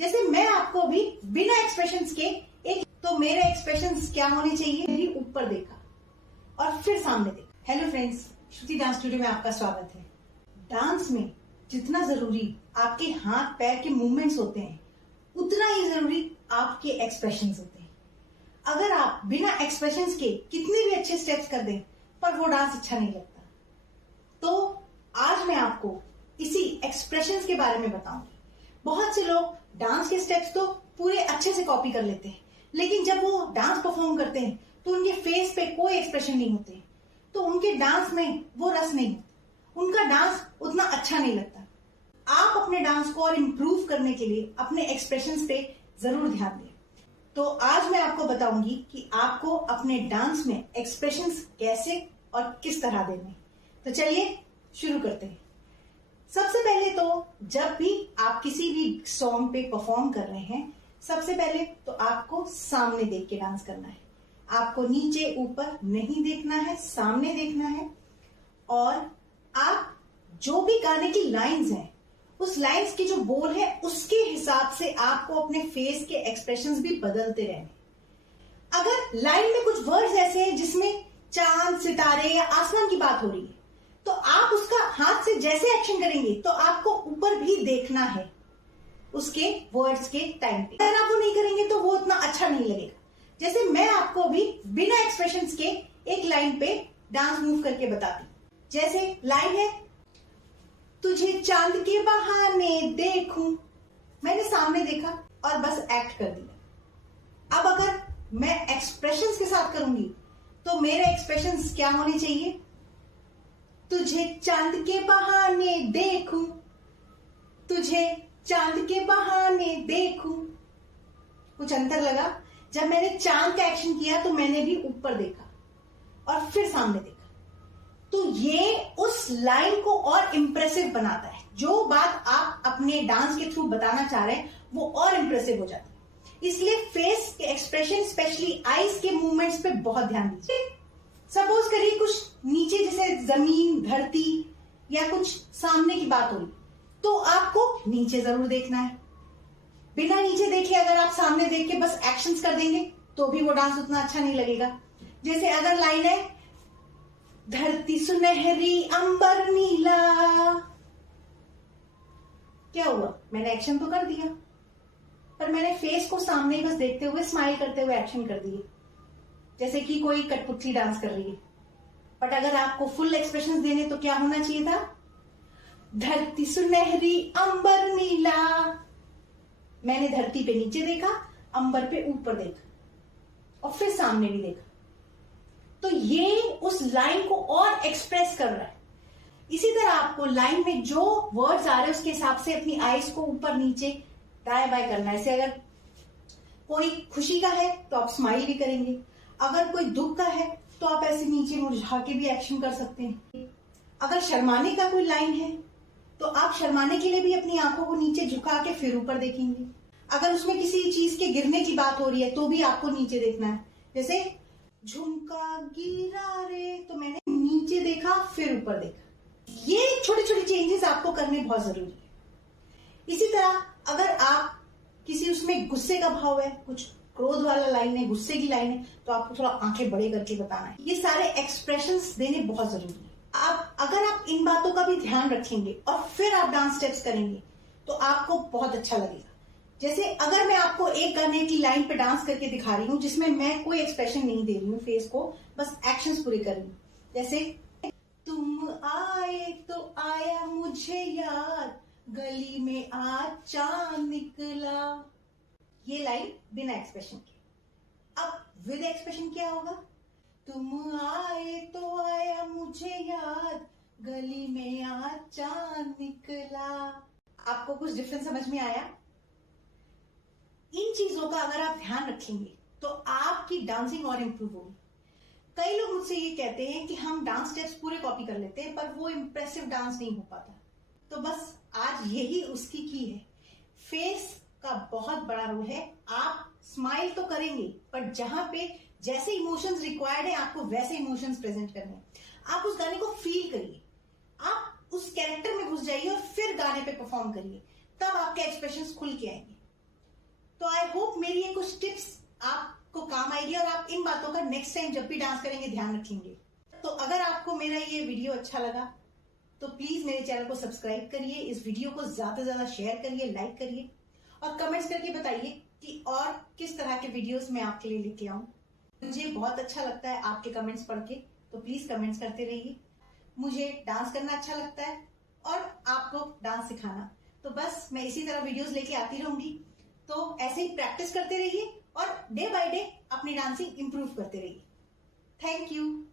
जैसे मैं आपको अभी बिना एक्सप्रेशंस के तो मेरे एक्सप्रेशंस क्या होने चाहिए, मेरी ऊपर देखा और फिर सामने देखा। हेलो फ्रेंड्स, श्रुति डांस स्टूडियो में आपका स्वागत है। डांस में जितना जरूरी आपके हाथ पैर के मूवमेंट्स होते हैं, उतना ही जरूरी आपके एक्सप्रेशंस होते हैं। अगर आप बिना एक्सप्रेशंस के कितने भी अच्छे स्टेप्स कर दें पर वो डांस अच्छा नहीं लगता। तो आज मैं आपको इसी एक्सप्रेशंस के बारे में बताऊंगी। बहुत से लोग डांस के स्टेप्स तो पूरे अच्छे से कॉपी कर लेते हैं, लेकिन जब वो डांस परफॉर्म करते हैं तो उनके फेस पे कोई एक्सप्रेशन नहीं होते, तो उनके डांस में वो रस नहीं होता, उनका डांस उतना अच्छा नहीं लगता। आप अपने डांस को और इम्प्रूव करने के लिए अपने एक्सप्रेशंस पे जरूर ध्यान दें। तो आज मैं आपको बताऊंगी कि आपको अपने डांस में एक्सप्रेशंस कैसे और किस तरह देने। तो चलिए शुरू करते हैं। सबसे पहले तो जब भी आप किसी भी सॉन्ग पे परफॉर्म कर रहे हैं, सबसे पहले तो आपको सामने देख के डांस करना है। आपको नीचे ऊपर नहीं देखना है, सामने देखना है। और आप जो भी गाने की लाइंस हैं, उस लाइंस की जो बोल है उसके हिसाब से आपको अपने फेस के एक्सप्रेशंस भी बदलते रहने। अगर लाइन में कुछ वर्ड्स ऐसे हैं जिसमें चांद, सितारे या आसमान की बात हो रही है, तो आप उसका हाथ से जैसे एक्शन करेंगे तो आपको ऊपर भी देखना है उसके वर्ड्स के टाइम पे। अगर आप वो नहीं करेंगे तो वो उतना अच्छा नहीं लगेगा। जैसे मैं आपको अभी बिना एक्सप्रेशंस के एक लाइन पे डांस मूव करके बताती हूँ। जैसे लाइन है, तुझे चांद के बहाने देखूं। मैंने सामने देखा और बस एक्ट कर दिया। अब अगर मैं एक्सप्रेशंस के साथ करूंगी तो मेरे एक्सप्रेशंस क्या होने चाहिए, तुझे चांद के बहाने देखूं, तुझे चांद के बहाने देखूं। कुछ अंतर लगा? जब मैंने चांद का एक्शन किया तो मैंने भी ऊपर देखा और फिर सामने देखा। तो ये उस लाइन को और इंप्रेसिव बनाता है। जो बात आप अपने डांस के थ्रू बताना चाह रहे हैं वो और इंप्रेसिव हो जाती है। इसलिए फेस के एक्सप्रेशन, स्पेशली आईज के मूवमेंट्स पे बहुत ध्यान दीजिए। सपोज करिए कुछ नीचे जैसे जमीन, धरती या कुछ सामने की बात हो रही, तो आपको नीचे जरूर देखना है। बिना नीचे देखे अगर आप सामने देख के बस एक्शंस कर देंगे तो भी वो डांस उतना अच्छा नहीं लगेगा। जैसे अगर लाइन है, धरती सुनहरी अंबर नीला, क्या हुआ, मैंने एक्शन तो कर दिया पर मैंने फेस को सामने ही बस देखते हुए, स्माइल करते हुए एक्शन कर दिए, जैसे कि कोई कठपुतली डांस कर रही है। बट अगर आपको फुल एक्सप्रेशन देने तो क्या होना चाहिए था, धरती सुनहरी अंबर नीला। मैंने धरती पे नीचे देखा, अंबर पे ऊपर देखा और फिर सामने भी देखा। तो ये उस लाइन को और एक्सप्रेस कर रहा है। इसी तरह आपको लाइन में जो वर्ड्स आ रहे हैं उसके हिसाब से अपनी आईज को ऊपर नीचे दाएं बाएं करना है। जैसे अगर कोई खुशी का है तो आप स्माइल भी करेंगे, अगर कोई दुख का है तो आप ऐसे नीचे मुरझा के भी एक्शन कर सकते हैं। अगर शर्माने का कोई लाइन है तो आप शर्माने के लिए भी अपनी आंखों को नीचे झुका के फिर ऊपर देखेंगे। अगर उसमें किसी चीज के गिरने की बात हो रही है तो भी आपको नीचे देखना है। जैसे झुमका गिरा रे, तो मैंने नीचे देखा फिर ऊपर देखा। ये छोटे छोटे चेंजेस आपको करने बहुत जरूरी है। इसी तरह अगर आप किसी उसमें गुस्से का भाव है, कुछ क्रोध वाला लाइन है, गुस्से की लाइन है, तो आपको थोड़ा आंखें बड़े करके बताना है। ये सारे एक्सप्रेशंस देने बहुत जरूरी है। अगर आप इन बातों का भी ध्यान रखेंगे और फिर आप डांस स्टेप्स करेंगे तो आपको बहुत अच्छा लगेगा। जैसे अगर मैं आपको एक गाने की लाइन पे डांस करके दिखा रही हूँ जिसमें मैं कोई एक्सप्रेशन नहीं दे रही हूँ फेस को, बस एक्शंस पूरे कर रही हूँ। जैसे तुम आए तो आया मुझे याद, गली में आज चांद निकला। ये लाइन बिना एक्सप्रेशन के। अब विद एक्सप्रेशन क्या होगा, तुम आए तो आया मुझे याद, गली में आज चांद निकला। आपको कुछ डिफरेंस समझ में आया? इन चीजों का अगर आप ध्यान रखेंगे तो आपकी डांसिंग और इंप्रूव होगी। कई लोग मुझसे ये कहते हैं कि हम डांस स्टेप्स पूरे कॉपी कर लेते हैं पर वो इंप्रेसिव डांस नहीं हो पाता। तो बस आज यही उसकी की है। फेस का बहुत बड़ा रोल है। आप स्माइल तो करेंगे पर जहां पे जैसे इमोशंस रिक्वायर्ड है आपको वैसे इमोशंस प्रेजेंट करने हैं। आप उस गाने को फील करिए, आप उस कैरेक्टर में घुस जाइए और फिर गाने पे परफॉर्म करिए, तब आपके एक्सप्रेशंस खुल के आएंगे। तो आई होप मेरी ये कुछ टिप्स आपको काम आएगी और आप इन बातों का नेक्स्ट टाइम जब भी डांस करेंगे ध्यान रखेंगे। तो अगर आपको मेरा ये वीडियो अच्छा लगा तो प्लीज मेरे चैनल को सब्सक्राइब करिए, इस वीडियो को ज्यादा से ज्यादा शेयर करिए, लाइक करिए और कमेंट्स करके बताइए कि और किस तरह के वीडियोस मैं आपके लिए लेके आऊं। मुझे बहुत अच्छा लगता है आपके कमेंट्स पढ़ के, तो प्लीज कमेंट्स करते रहिए। मुझे डांस करना अच्छा लगता है और आपको डांस सिखाना, तो बस मैं इसी तरह वीडियोस लेके आती रहूंगी। तो ऐसे ही प्रैक्टिस करते रहिए और डे बाय डे अपनी डांसिंग इंप्रूव करते रहिए। Thank you.